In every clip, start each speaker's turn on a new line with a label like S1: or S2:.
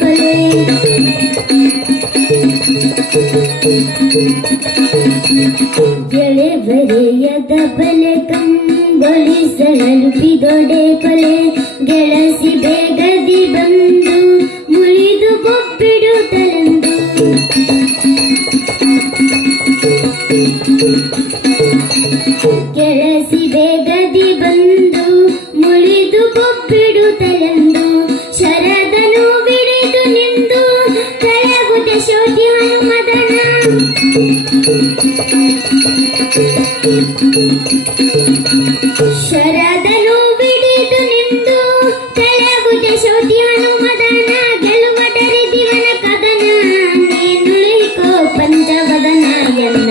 S1: Thank you. ಶರದನು ಬಿಡಿದು ನಿಂದು ಕಲವು ಜಶೋತಿ ಹನುಮದನ ಗೆಲುವದರೆ ದಿವನ ಕದನ ನೇನುಳಿಕೋ ಪಂಚವದನ ಎನ್ನ.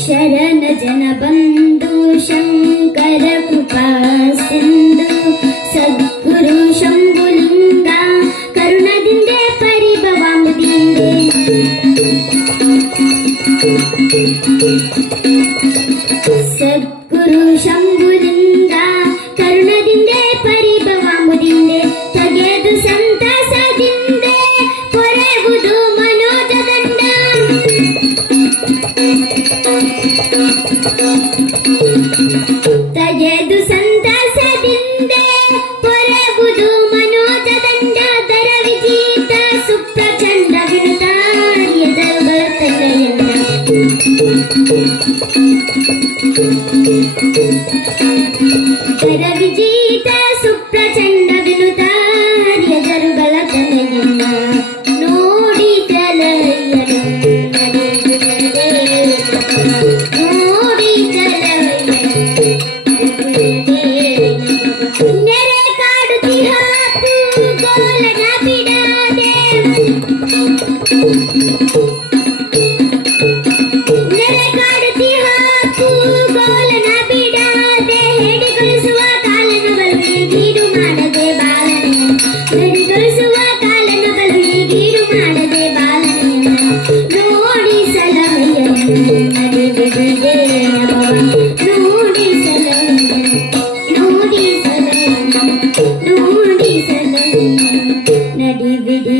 S1: शरणजनबन्धुशङ्करकृपा सन्दु सिन्धु सद्गुरु शम्भुलिङ्गा करुणदिन्दे भवामी நடிவிடி.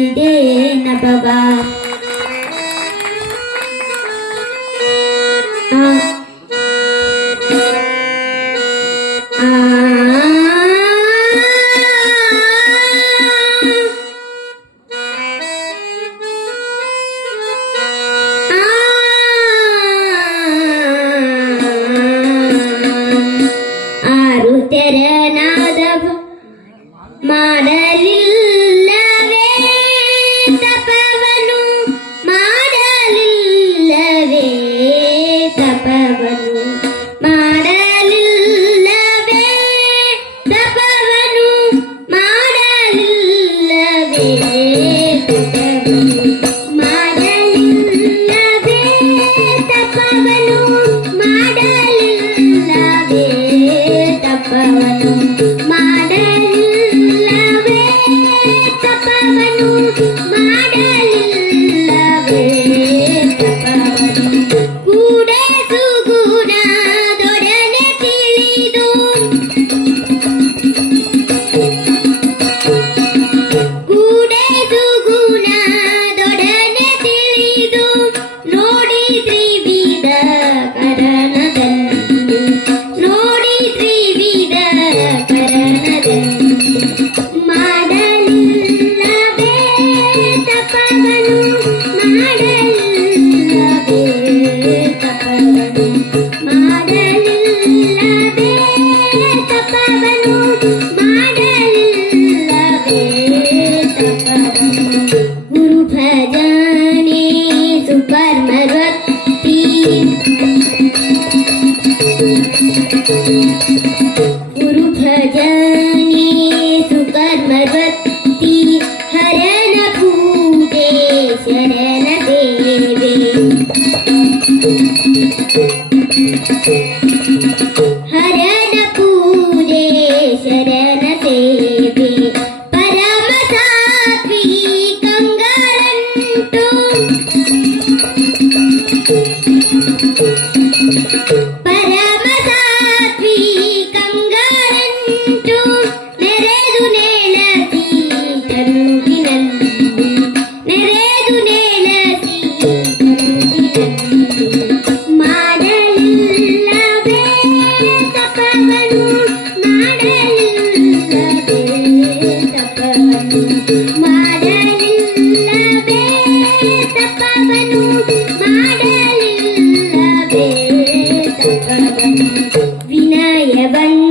S1: 问。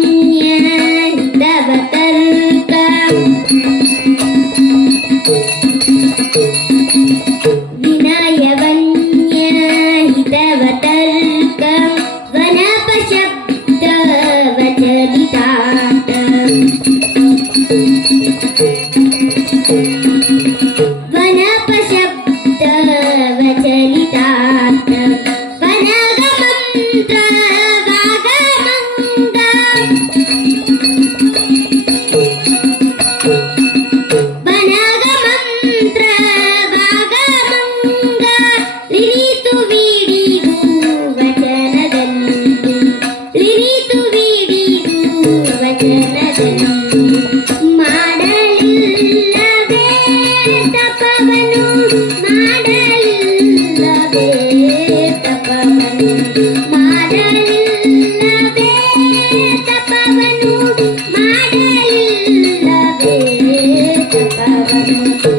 S1: Música